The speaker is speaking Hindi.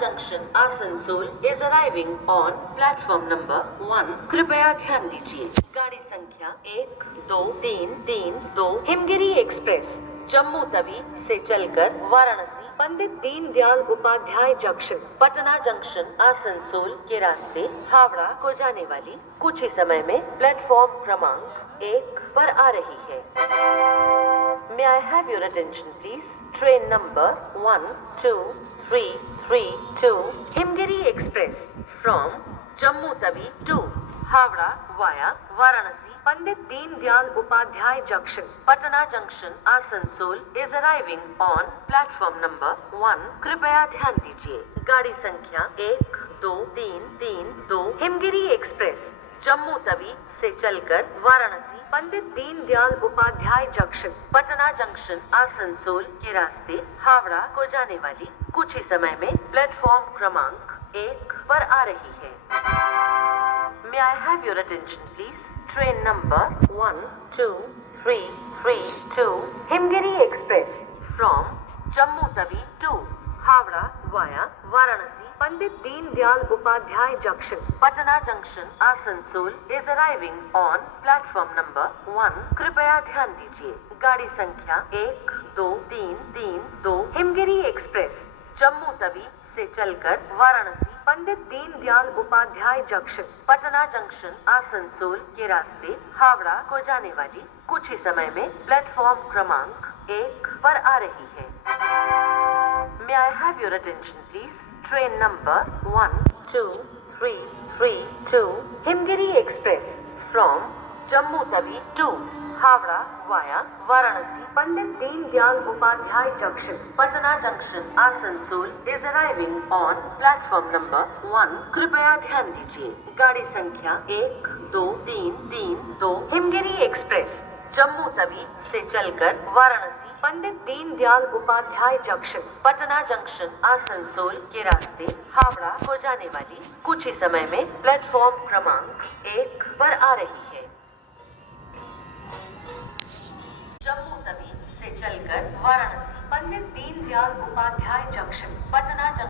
Junction Asansol is arriving on platform number 1। कृपया ध्यान दीजिए। गाड़ी संख्या 12332 हिमगिरी एक्सप्रेस जम्मू तवी से चलकर वाराणसी पंडित दीनदयाल उपाध्याय जंक्शन पटना जंक्शन आसनसोल के रास्ते हावड़ा को जाने वाली कुछ ही समय में प्लेटफॉर्म क्रमांक 1 पर आ रही है। May I have your attention please? Train number 12332 Himgiri Express from Jammu Tawi to Howrah via Varanasi Pandit Deendayal Upadhyay Junction Patna Junction Asansol is arriving on platform number 1। कृपया ध्यान दीजिए। गाड़ी संख्या 12332 हिमगिरी एक्सप्रेस जम्मू तवी से चलकर वाराणसी पंडित दीनदयाल उपाध्याय जंक्शन पटना जंक्शन आसनसोल के रास्ते हावड़ा को जाने वाली कुछ ही समय में प्लेटफॉर्म क्रमांक 1 पर आ रही है। May I have your attention please? Train number 12332 Himgiri Express from Jammu Tawi to Howrah via Varanasi Pandit Deendayal Upadhyay Junction Patna Junction Asansol is arriving on platform number 1। कृपया ध्यान दीजिए। गाड़ी संख्या 12332 हिमगिरी एक्सप्रेस जम्मू तवी से चलकर वाराणसी पंडित दीनदयाल उपाध्याय जंक्शन पटना जंक्शन आसनसोल के रास्ते हावड़ा को जाने वाली कुछ ही समय में प्लेटफॉर्म क्रमांक 1 पर आ रही है। May I have your attention please? Train number 12332 Himgiri Express from Jammu Tawi to Howrah via Varanasi Pandit Deendayal Upadhyay Junction Patna Junction Asansol is arriving on platform number 1। कृपया ध्यान दीजिए। गाड़ी संख्या 12332 हिमगिरी एक्सप्रेस जम्मू तवी से चलकर वाराणसी पंडित दीनदयाल उपाध्याय जंक्शन पटना जंक्शन आसनसोल के रास्ते हावड़ा को जाने वाली कुछ ही समय में प्लेटफॉर्म क्रमांक 1 पर आ रही है।